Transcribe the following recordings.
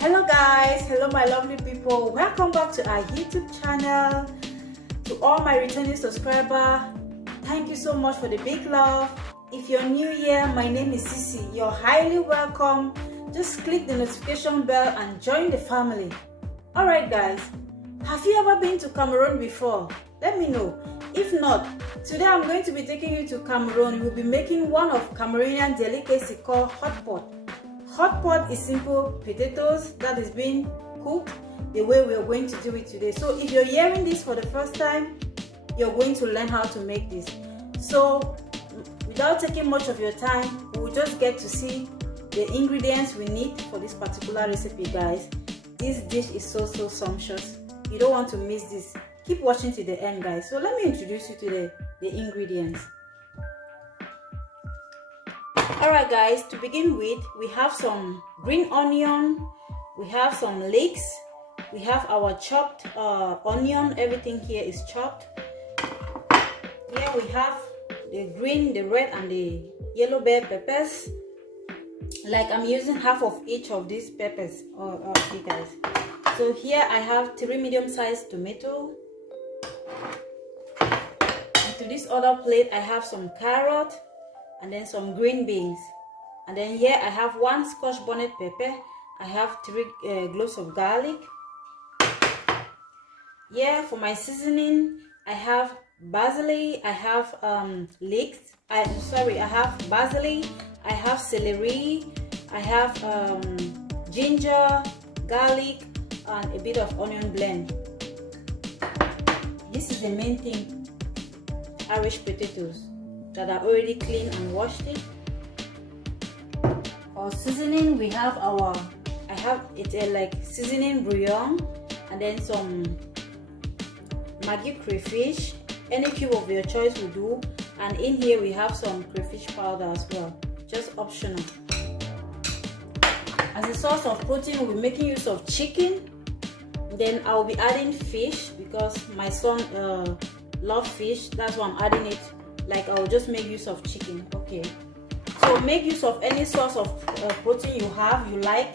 Hello guys, hello my lovely people, welcome back to our YouTube channel. To all my returning subscribers, thank you so much for the big love. If you're new here, my name is Sisi. You're highly welcome. Just click the notification bell and join the family. Alright guys, have you ever been to Cameroon before? Let me know. If not, today I'm going to be taking you to Cameroon. We'll be making one of Cameroonian delicacy called hot pot. Hot pot is simple potatoes that is being cooked the way we are going to do it today. So if you're hearing this for the first time, you're going to learn how to make this. So without taking much of your time, we'll just get to see the ingredients we need for this particular recipe, guys. This dish is so sumptuous. You don't want to miss this. Keep watching to the end, guys. So let me introduce you to the ingredients. Alright guys, to begin with, we have some green onion, we have some leeks, we have our chopped onion. Everything here is chopped. Here we have the green, the red and the yellow bell peppers. Like I'm using half of each of these peppers. Okay guys. So here I have 3 medium-sized tomatoes. To this other plate I have some carrot and then some green beans, and then here I have 1 Scotch bonnet pepper. I have 3 cloves of garlic. Here for my seasoning I have basil, I have leeks, I have basil, I have celery, I have ginger, garlic and a bit of onion blend. This is the main thing, Irish potatoes that are already clean and washed it. For seasoning we have like seasoning bouillon and then some Maggi crayfish. Any cube of your choice will do, and in here we have some crayfish powder as well, just optional. As a source of protein we'll be making use of chicken. Then I'll be adding fish because my son loves fish, that's why I'm adding it. Like I'll just make use of chicken. Okay, so make use of any source of protein you like.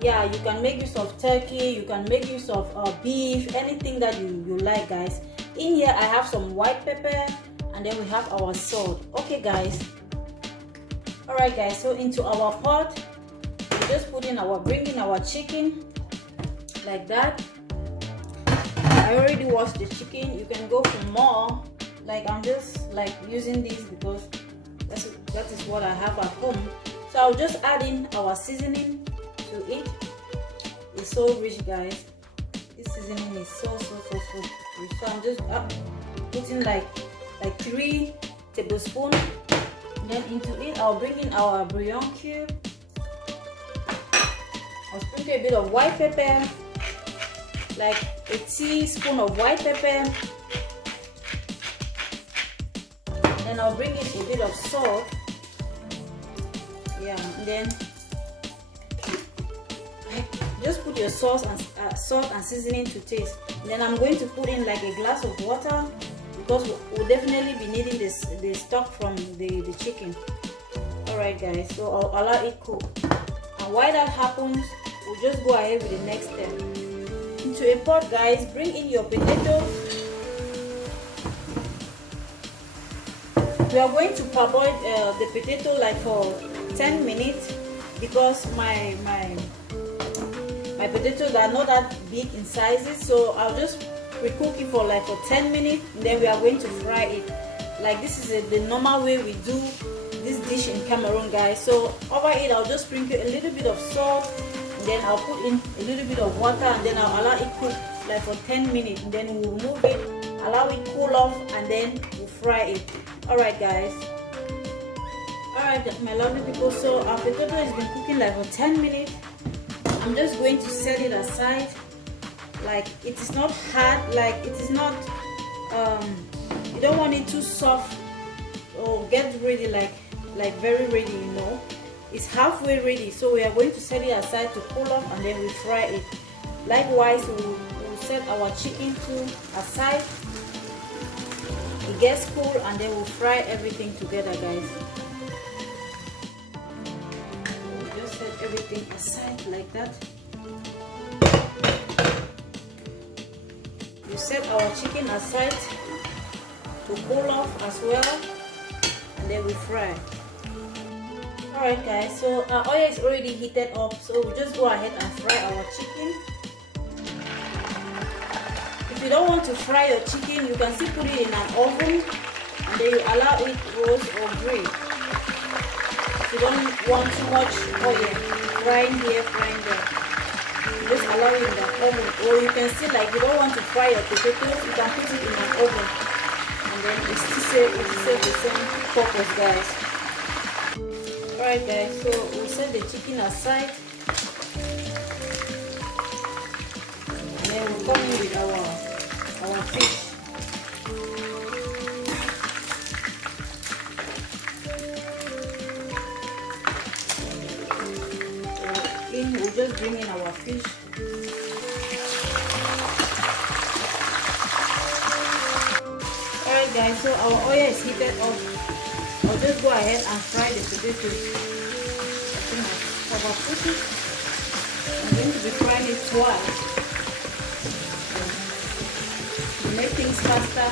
Yeah, you can make use of turkey, you can make use of beef, anything that you like, guys. In here I have some white pepper and then we have our salt. Okay guys, all right guys, so into our pot we just bring in our chicken like that. I already washed the chicken. You can go for more. Like I'm just like using this because that is what I have at home. So I'll just add in our seasoning to it. It's so rich, guys. This seasoning is so rich. So I'm just putting like 3 tablespoons. Then into it I'll bring in our bouillon cube. I'll sprinkle a bit of white pepper, like a teaspoon of white pepper. Then I'll bring in a bit of salt. Yeah, and then just put your salt and seasoning to taste. And then I'm going to put in like a glass of water because we'll definitely be needing the stock from the chicken. Alright guys, so I'll allow it cook. And while that happens, we'll just go ahead with the next step. Into a pot, guys, bring in your potatoes. We are going to parboil the potato like for 10 minutes because my potatoes are not that big in sizes, so I'll just pre-cook it for 10 minutes. And then we are going to fry it. Like this is the normal way we do this dish in Cameroon, guys. So over it I'll just sprinkle a little bit of salt, and then I'll put in a little bit of water, and then I'll allow it cook like for 10 minutes, and then we'll move it, allow it cool off, and then we'll fry it. Alright guys, alright my lovely people, so our potato has been cooking like for 10 minutes. I'm just going to set it aside. Like it is not hard, like it is not you don't want it too soft or get ready like very ready, you know. It's halfway ready, so we are going to set it aside to cool off, and then we fry it. Likewise we'll set our chicken to aside. It gets cool, and then we'll fry everything together, guys. We'll just set everything aside like that. We set our chicken aside to cool off as well, and then we fry. Alright guys, so our oil is already heated up, so we just go ahead and fry our chicken. If you don't want to fry your chicken, you can still put it in an oven and then you allow it roast or grill. If you don't want too much oil, frying here, frying there, you just allow it in the oven. Or you can still, like, you don't want to fry your potatoes, you can put it in an oven and then it still serves the same purpose, guys. Alright guys, so we'll set the chicken aside and then we'll come in with our fish. We'll just bring in our fish. Alright guys, so our oil is heated up. I'll just go ahead and fry the potatoes. I think I'll put it. I'm going to be frying it twice to make things faster.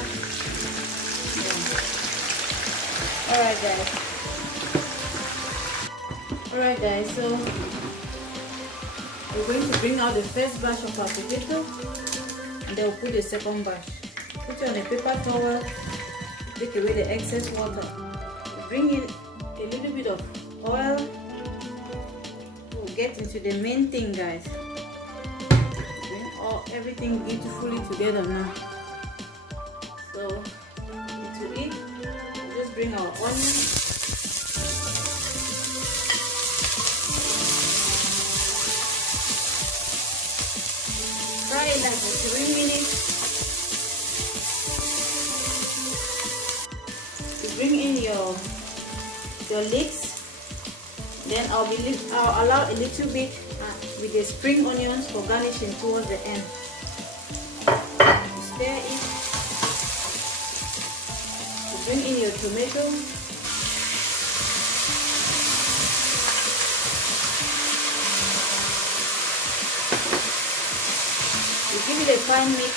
Alright guys, so we're going to bring out the first batch of our potato and then we'll put the second batch. Put it on a paper towel, take away the excess water. Bring in a little bit of oil. We'll get into the main thing, guys. Bring everything beautifully together now. So into it, we'll just bring our onion. Fry it like for 3 minutes. You bring in your leeks, then I'll allow a little bit with the spring onions for garnishing towards the end. You stir it. You bring in your tomato. You give it a fine mix.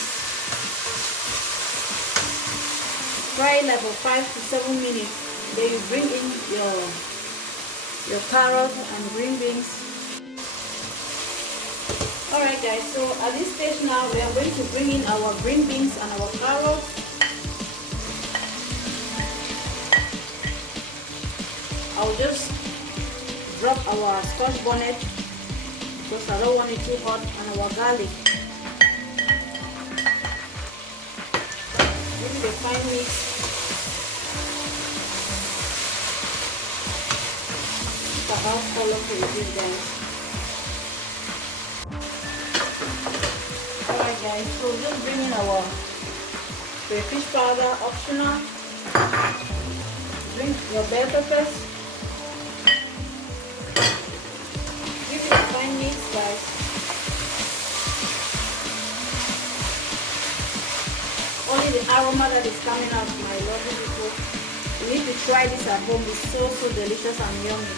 Fry it like for 5 to 7 minutes. Then you bring in your carrot and green beans. Alright guys, so at this stage now we are going to bring in our green beans and our carrots. I'll just drop our scotch bonnet because I don't want it too hot, and our garlic. Give it a fine mix. How colorful it is, guys. Alright guys, so just bring in our crayfish powder, optional. Bring your bell peppers. Give it a fine mix, guys. Only the aroma that is coming out, my lovely people. You need to try this at home. It's so delicious and yummy.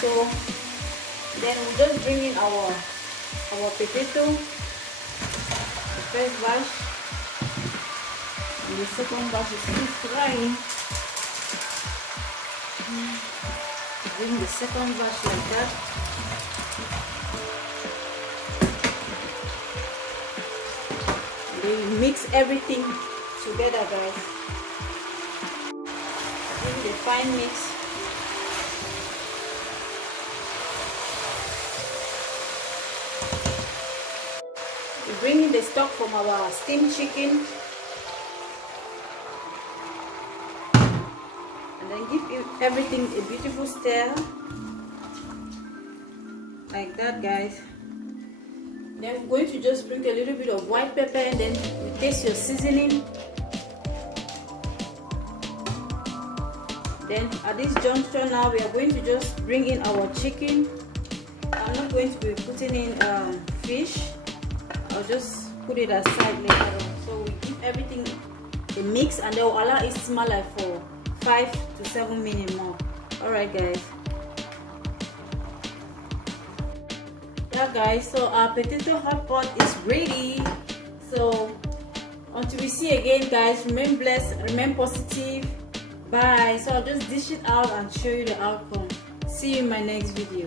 So then we'll just bring in our potato, the first batch, and the second batch is still frying. Bring the second batch like that. And then you mix everything together, guys. Give it a fine mix. Bring in the stock from our steamed chicken and then give everything a beautiful stir like that, guys. Then we're going to just bring a little bit of white pepper and then you taste your seasoning. Then at this juncture now we are going to just bring in our chicken. I'm not going to be putting in fish. I'll just put it aside later on. So we give everything a mix and then we'll allow it to simmer like for 5 to 7 minutes more. Alright guys. Yeah guys, so our potato hot pot is ready. So So until we see again, guys, remain blessed, remain positive. Bye. So I'll just dish it out and show you the outcome. See you in my next video.